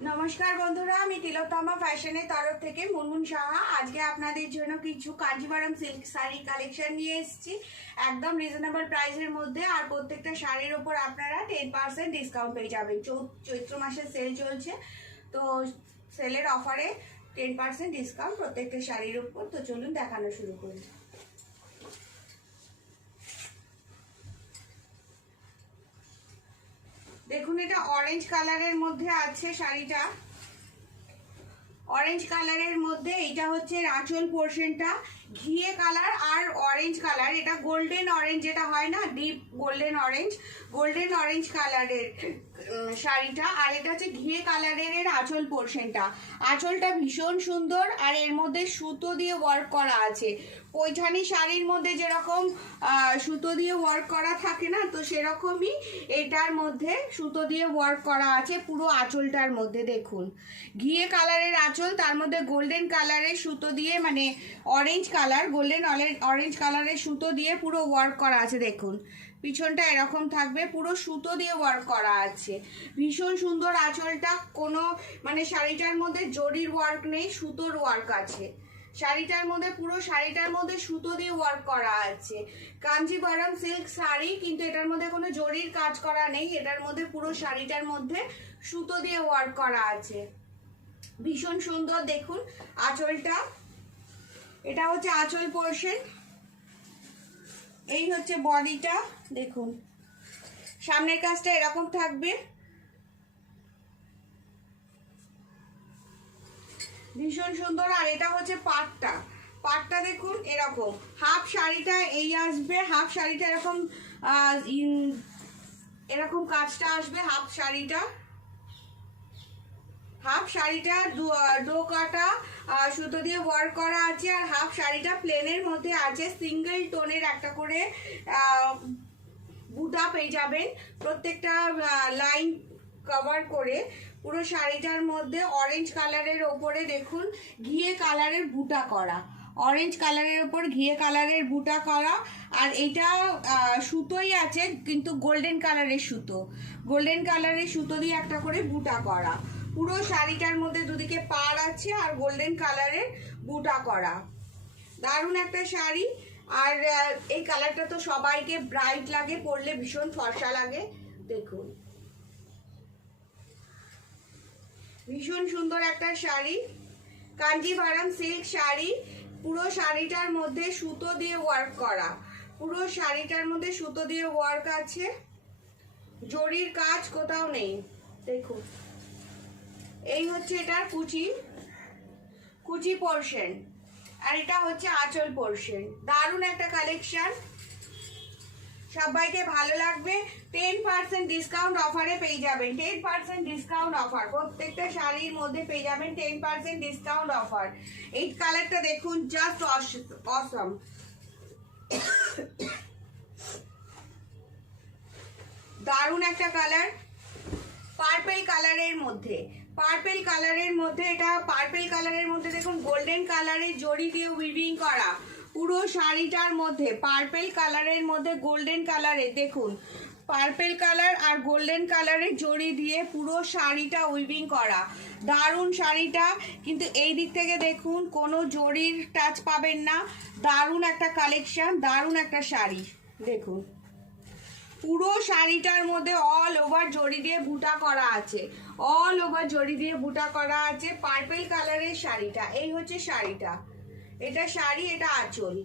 नमस्कार बंधुरा तिलोत्तमा फैशने तरफ থেকে মুনমুন সাহা আজকে আপনাদের জন্য কিছু কাঞ্জিভারাম সিল্ক শাড়ি কালেকশন নিয়ে এসেছি একদম রিজনেবল প্রাইসের মধ্যে। আর প্রত্যেকটা শাড়ির উপর আপনারা 10% ডিসকাউন্ট পেয়ে যাবেন। চৈত্র মাসের সেল চলছে, তো সেলের অফারে 10% ডিসকাউন্ট প্রত্যেকটা শাড়ির উপর। তো চলুন দেখানো শুরু করি। দেখুন, এটা অরেঞ্জ কালারের মধ্যে আছে শাড়িটা। অরেঞ্জ কালারের মধ্যে এটা হচ্ছে আঁচল পোর্শনটা ঘিয়ে কালার আর অরেঞ্জ কালার, এটা গোল্ডেন অরেঞ্জ যেটা হয় না, ডিপ গোল্ডেন অরেঞ্জ কালারের শাড়িটা। আর এটা হচ্ছে ঘিয়ে কালারের আঁচল পোর্শনটা। আঁচলটা ভীষণ সুন্দর আর এর মধ্যে সুতো দিয়ে ওয়ার্ক করা আছে। পৈঠানি শাড়ির মধ্যে যেরকম সুতো দিয়ে ওয়ার্ক করা থাকে না, তো সেরকমই এটার মধ্যে সুতো দিয়ে ওয়ার্ক করা আছে পুরো আঁচলটার মধ্যে। দেখুন, ঘিয়ে কালারের আঁচল, তার মধ্যে গোল্ডেন কালারের সুতো দিয়ে, মানে অরেঞ্জ কালার, গোল্ডেন অরেঞ্জ কালারের সুতো দিয়ে পুরো ওয়ার্ক করা আছে। দেখুন পিছনটা এরকম থাকবে, পুরো সুতো দিয়ে ওয়ার্ক করা আছে। ভীষণ সুন্দর আঁচলটা, কোনো মানে শাড়িটার মধ্যে জরির ওয়ার্ক নেই, সুতোর ওয়ার্ক আছে শাড়িটার মধ্যে। পুরো শাড়িটার মধ্যে সুতো দিয়ে ওয়ার্ক করা আছে। কাঞ্জিভারাম সিল্ক শাড়ি, কিন্তু এটার মধ্যে কোনো জরির কাজ করা নেই, এটার মধ্যে পুরো শাড়িটার মধ্যে সুতো দিয়ে ওয়ার্ক করা আছে। ভীষণ সুন্দর। দেখুন আঁচলটা, এটা হচ্ছে আঁচল পোর্শন, এই হচ্ছে বডিটা। দেখুন সামনের কাজটা এরকম থাকবে, ভীষণ সুন্দর। আর এটা হচ্ছে পাটটা দেখুন এরকম। হাফ শাড়িটা এই আসবে, হাফ শাড়িটা এরকম এরকম কাজটা আসবে। হাফ শাড়িটা ডো কাটা সুতো দিয়ে ওয়ার্ক করা আছে। আর হাফ শাড়িটা প্লেনের মধ্যে আছে, সিঙ্গেল টোনের একটা করে বুটা পেয়ে যাবেন প্রত্যেকটা লাইন কভার করে। পুরো শাড়িটার মধ্যে অরেঞ্জ কালারের ওপরে দেখুন ঘিয়ে কালারের বুটা করা, অরেঞ্জ কালারের ওপর ঘিয়ে কালারের বুটা করা। আর এটা সুতোই আছে, কিন্তু গোল্ডেন কালারের সুতো দিয়ে একটা করে বুটা করা। পুরো শাড়িটার মধ্যে দুদিকে পাড় আছে আর গোল্ডেন কালারের বুটা করা। দারুণ একটা শাড়ি। আর এই কালারটা তো সবাইকে ব্রাইট লাগে, পরলে ভীষণ ফর্সা লাগে। দেখুন ভীষণ সুন্দর একটা শাড়ি, কাঞ্জিভারাম সিল্ক শাড়ি। পুরো শাড়িটার মধ্যে সুতো দিয়ে ওয়ার্ক করা, পুরো শাড়িটার মধ্যে সুতো দিয়ে ওয়ার্ক আছে, জরির কাজ কোথাও নেই। দেখুন এই হচ্ছে এটার কুচি পোর্শন, আর এটা হচ্ছে আঁচল পোর্শন। দারুণ একটা কালেকশন, সবাইকে ভালো লাগবে। 10% ডিসকাউন্ট অফারে পেয়ে যাবেন, 10% ডিসকাউন্ট অফার প্রত্যেকটা শাড়ির মধ্যে পেয়ে যাবেন 10% ডিসকাউন্ট অফার। এই কালারটা দেখুন, জাস্ট অসম। দারুণ একটা কালার, পার্পল কালারের মধ্যে এটা পার্পল কালারের মধ্যে দেখুন গোল্ডেন কালারের জড়ি দিয়ে উইভিং করা। পুরো শাড়িটার মধ্যে পার্পল কালারের মধ্যে গোল্ডেন কালারের, দেখুন পার্পল কালার আর গোল্ডেন কালারের জড়ি দিয়ে পুরো শাড়িটা উইভিং করা। দারুণ শাড়িটা, কিন্তু এই দিক থেকে দেখুন কোনো জড়ির টাচ পাবেন না। দারুণ একটা কালেকশন, দারুণ একটা শাড়ি। দেখুন পুরো শাড়িটার মধ্যে অল ওভার জড়ি দিয়ে বুটা করা আছে, পার্পল কালারের শাড়িটা। এই হচ্ছে শাড়িটা, এটা শাড়ি, এটা আঁচল।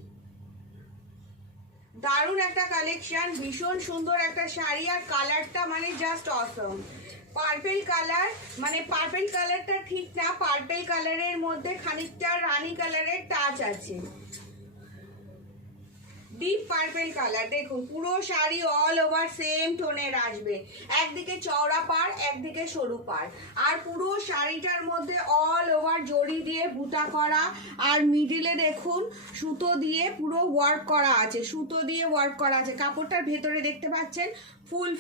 দারুণ একটা কালেকশন, ভীষণ সুন্দর একটা শাড়ি। আর কালারটা মানে জাস্ট অসম। পার্পল কালার, মানে পার্পল কালারটা ঠিক না, পার্পল কালারের মধ্যে খানিকটা রানী কালারের টাচ আছে, ডিপ পার্পল কালার। দেখুন পুরো শাড়ি অল ওভার সেম টোনের আসবে, একদিকে চওড়া পাড় একদিকে সরু পাড়। আর পুরো শাড়িটার মধ্যে অল ওভার জড়ি দিয়ে বুটা করা। আর মিডিলে দেখুন সুতো দিয়ে পুরো ওয়ার্ক করা আছে, কাপড়টার ভেতরে দেখতে পাচ্ছেন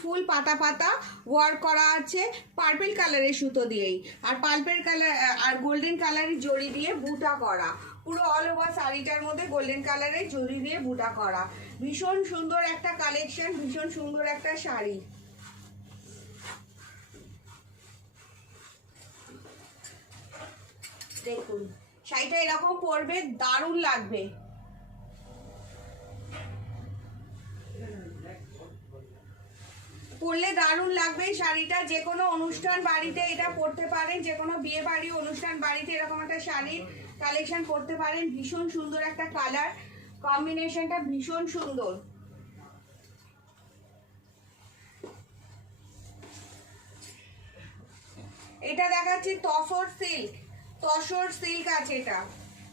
ফুল পাতা ওয়ার্ক করা আছে পার্পল কালারের সুতো দিয়েই। আর পার্পল কালার আর গোল্ডেন কালারের জড়ি দিয়ে বুটা করা। পুরো অল ওভার শাড়িটার মধ্যে গোল্ডেন কালারের জড়ি দিয়ে বুটা করা। ভীষণ সুন্দর একটা কালেকশন, ভীষণ সুন্দর একটা শাড়ি। দেখুন শাড়িটা এরকম পরবে, দারুণ লাগবে। পরলে দারুণ লাগবে শাড়িটা। যে কোনো অনুষ্ঠান বাড়িতে এটা পরতে পারেন, যে কোনো বিয়ে বাড়ি অনুষ্ঠান বাড়িতে এরকম একটা শাড়ির কালেকশন করতে পারেন। ভীষণ সুন্দর একটা কালার কম্বিনেশনটা, ভীষণ সুন্দর। এটা দেখাচ্ছি তসর সিল্ক, তসর সিল্ক আছে এটা,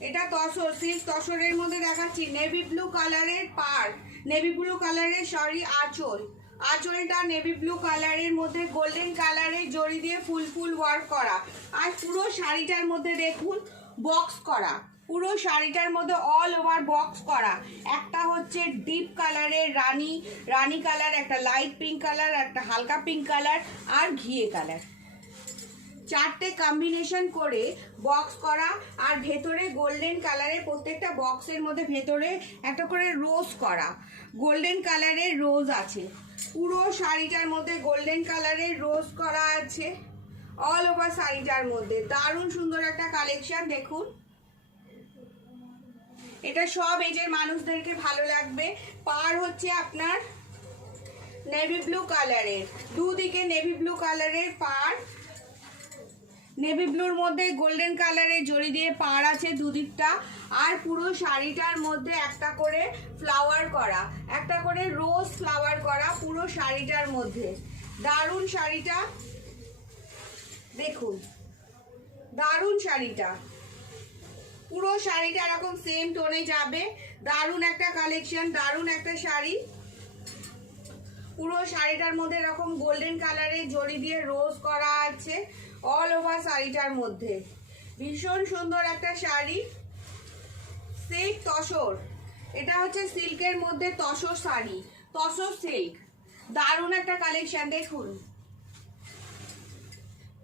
এটা তসর সিল্ক। তসরের মধ্যে দেখাচ্ছি নেভি ব্লু কালারের পাড়, নেভি ব্লু কালারের সরি আঁচল, আঁচলটা নেভি ব্লু কালারের মধ্যে গোল্ডেন কালারের জড়ি দিয়ে ফুল ফুল ওয়ার্ক করা। আর পুরো শাড়িটার মধ্যে দেখুন বক্স করা, পুরো শাড়িটার মধ্যে অল ওভার বক্স করা। একটা হচ্ছে ডিপ কালারের রানী কালার, একটা লাইট পিঙ্ক কালার, একটা হালকা পিঙ্ক কালার আর ঘিয়ে কালার, চারটে কম্বিনেশন করে বক্স করা। আর ভেতরে গোল্ডেন কালারের প্রত্যেকটা বক্সের মধ্যে ভেতরে একটা করে রোজ করা, গোল্ডেন কালারের রোজ আছে। পুরো শাড়িটার মধ্যে গোল্ডেন কালারের রোজ করা আছে অল ওভার শাড়িটার মধ্যে। দারুণ সুন্দর একটা কালেকশন দেখুন। এটা সব এজের মানুষদেরকে ভালো লাগবে। পার হচ্ছে আপনার নেভি ব্লু কালারের, দুদিকে নেভি ব্লু কালারের পার, নেভি ব্লুর মধ্যে গোল্ডেন কালারের জড়ি দিয়ে পাড় আছে দুদিকটা। আর পুরো শাড়িটার মধ্যে একটা করে ফ্লাওয়ার করা, একটা করে রোজ ফ্লাওয়ার করা পুরো শাড়িটার মধ্যে। দারুণ শাড়িটা দেখুন, দারুণ শাড়িটা, পুরো শাড়িটা এরকম সেম টোনে যাবে। দারুণ একটা কালেকশন, দারুণ একটা শাড়ি। পুরো শাড়িটার মধ্যে এরকম গোল্ডেন কালারের জড়ি দিয়ে রোজ করা আছে অল ওভার শাড়িটার মধ্যে। ভীষণ সুন্দর একটা শাড়ি, সিল্ক তসর। এটা হচ্ছে সিল্কের মধ্যে তসর শাড়ি, তসর সিল্ক। দারুণ একটা কালেকশন দেখুন,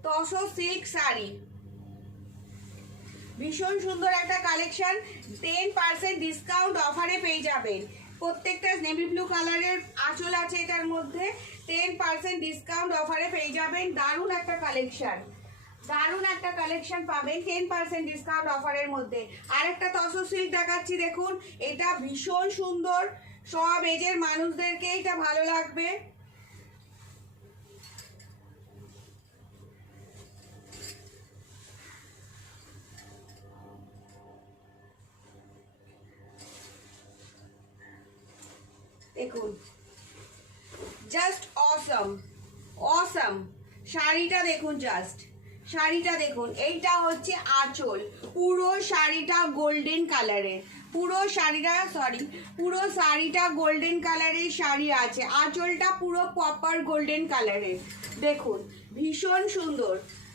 তসর সিল্ক শাড়ি, ভীষণ সুন্দর একটা কালেকশন। 10% ডিসকাউন্ট অফারে পেয়ে যাবেন। প্রত্যেকটা নেভি ব্লু কালারের আঁচল আছে এটার মধ্যে, 10% ডিসকাউন্ট অফারে পেয়ে যাবেন। দারুণ একটা কালেকশন, দারুণ একটা কালেকশন পাবেন 10% ডিসকাউন্ট অফারের মধ্যে। আর একটা তসর সিল্ক দেখাচ্ছি দেখুন, এটা ভীষণ সুন্দর, সব এজের মানুষদেরকে এটা ভালো লাগবে। দেখুন জাস্ট অসম, অসম শাড়িটা দেখুন, জাস্ট শাড়িটা দেখুন। এইটা হচ্ছে আঁচল, পুরো শাড়িটা গোল্ডেন কালারের, পুরো শাড়িটা পুরো শাড়িটা গোল্ডেন কালারের শাড়ি আছে। আঁচলটা পুরো প্রপার গোল্ডেন কালারের দেখুন, ভীষণ সুন্দর,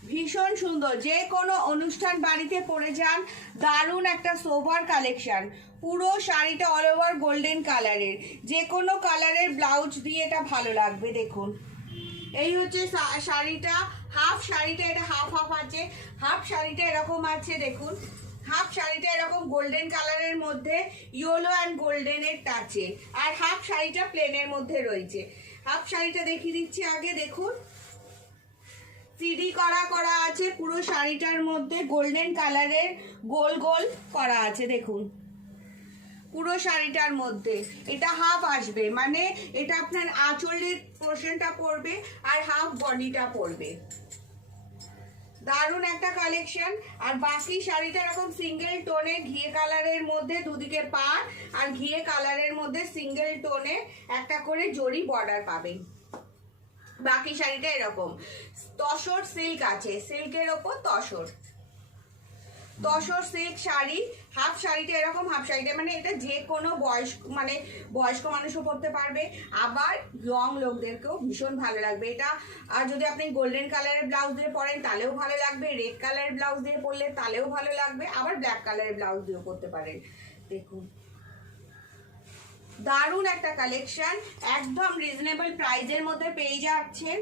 ভীষণ সুন্দর। যে কোনো অনুষ্ঠান বাড়িতে পরে যান, দারুণ একটা সোভার কালেকশন। পুরো শাড়িটা অল ওভার গোল্ডেন কালারের, যে কোনো কালারের ব্লাউজ দিয়ে এটা ভালো লাগবে দেখুন। এই হচ্ছে শাড়িটা, হাফ শাড়িটা, এটা হাফ হাফ আছে। হাফ শাড়িটা এরকম আছে দেখুন, হাফ শাড়িটা এরকম গোল্ডেন কালারের মধ্যে ইয়েলো অ্যান্ড গোল্ডেনের টাচে, আর হাফ শাড়িটা প্লেনের মধ্যে রয়েছে। হাফ শাড়িটা দেখিয়ে দিচ্ছি আগে দেখুন, সিডি করা করা আছে পুরো শাড়িটার মধ্যে, গোল্ডেন কালারের গোল গোল করা আছে দেখুন পুরো শাড়িটার মধ্যে। এটা হাফ আসবে, মানে এটা আপনার আঁচলের পোর্শনটা পড়বে আর হাফ বডিটা পড়বে। দারুণ একটা কালেকশন। আর বাকি শাড়িটা এরকম সিঙ্গেল টোনে ঘিয়ে কালারের মধ্যে দুদিকে পাড়, আর ঘিয়ে কালারের মধ্যে সিঙ্গেল টোনে একটা করে জরি বর্ডার পাবেন। বাকি শাড়িটা এরকম তসর সিল্ক আছে, সিল্কের ওপর তসর, তসর সিল্ক শাড়ি। হাফ শাড়িটা এরকম, হাফ শাড়িটা মানে এটা যে কোনো বয়স্ক মানুষও পরতে পারবে, আবার ইয়ং লোকদেরকেও ভীষণ ভালো লাগবে এটা। আর যদি আপনি গোল্ডেন কালারের ব্লাউজ দিয়ে পরেন তাহলেও ভালো লাগবে, রেড কালারের ব্লাউজ দিয়ে পরলে তাহলেও ভালো লাগবে, আবার ব্ল্যাক কালারের ব্লাউজ দিয়েও পরতে পারেন। দেখুন দারুণ একটা কালেকশন, একদম রিজনেবল প্রাইজের মধ্যে পেয়ে যাচ্ছেন।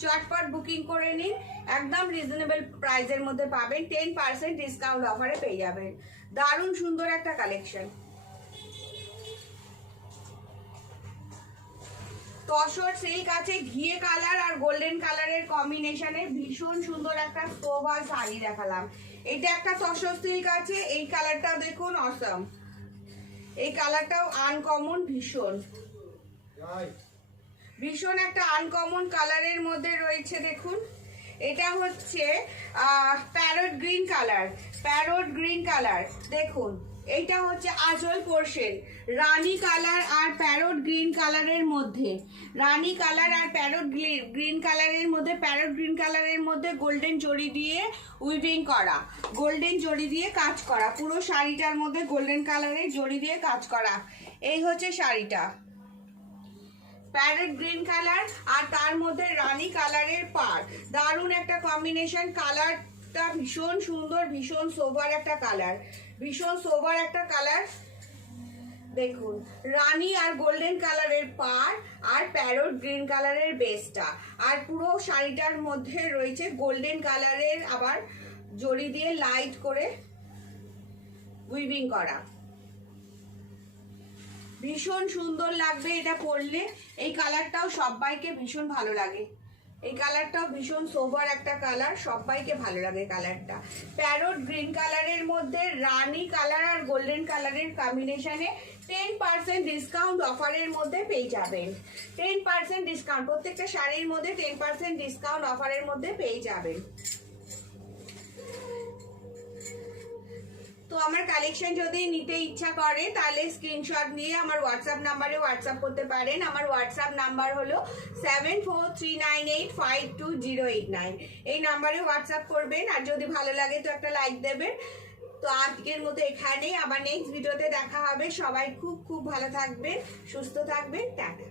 চটপট বুকিং করে নিন, একদম রিজনেবল প্রাইজের মধ্যে পাবেন, 10% ডিসকাউন্ট অফারে পেয়ে যাবেন। দারুণ সুন্দর একটা কালেকশন। তসর সিল্ক আছে ঘিয়ে কালার আর গোল্ডেন কালারের কম্বিনেশনে, ভীষণ সুন্দর একটা সোভার শাড়ি দেখালাম। এটা একটা তসর সিল্ক আছে, এই কালারটাও দেখুন অসম, এই কালারটাও আনকমন, ভীষণ ভীষণ একটা আনকমন কালারের মধ্যে রয়েছে। দেখুন এটা হচ্ছে parrot green colour, parrot green colour. দেখুন এইটা হচ্ছে আঁচল পোর্শন, রানী কালার আর প্যারট গ্রিন কালারের মধ্যে, রানী কালার আর প্যারট গ্রিন কালারের মধ্যে, প্যারট গ্রিন কালারের মধ্যে গোল্ডেন জড়ি দিয়ে উইভিং করা, গোল্ডেন জড়ি দিয়ে কাজ করা, পুরো শাড়িটার মধ্যে গোল্ডেন কালারের জড়ি দিয়ে কাজ করা। এই হচ্ছে শাড়িটা, প্যারট গ্রিন কালার আর তার মধ্যে রানী কালারের পাড়, দারুণ একটা কম্বিনেশন। কালারটা ভীষণ সুন্দর, ভীষণ সোবার একটা কালার, ভীষণ সোবার একটা কালার। দেখুন রানী আর গোল্ডেন কালারের পাড় আর প্যারট গ্রিন কালারের বেসটা, আর পুরো শাড়িটার মধ্যে রয়েছে গোল্ডেন কালারের আবার জড়ি দিয়ে লাইট করে উইভিং করা। ভীষণ সুন্দর লাগবে এটা পরলে। এই কালারটাও সবাইকে ভীষণ ভালো লাগে, এই কালারটাও ভীষণ সোবার একটা কালার, সবাইকে ভালো লাগে কালারটা। প্যারট গ্রিন কালারের মধ্যে রানী কালার আর গোল্ডেন কালারের কম্বিনেশনে 10% ডিসকাউন্ট অফারের মধ্যে পেয়ে যাবেন, 10% ডিসকাউন্ট, প্রত্যেকটা শাড়ির মধ্যে 10% ডিসকাউন্ট অফারের মধ্যে পেয়ে যাবেন। তো আমার কালেকশন যদি নিতে ইচ্ছা করে তাহলে স্ক্রিনশট নিয়ে আমার হোয়াটসঅ্যাপ নাম্বারে হোয়াটসঅ্যাপ করতে পারেন। আমার হোয়াটসঅ্যাপ নাম্বার হলো 7439852089। এই নাম্বারে হোয়াটসঅ্যাপ করবেন, আর যদি ভালো লাগে তো একটা লাইক দেবেন। তো আজকের মতো এখানেই, আবার নেক্সট ভিডিওতে দেখা হবে। সবাই খুব খুব ভালো থাকবেন, সুস্থ থাকবেন, টাটা।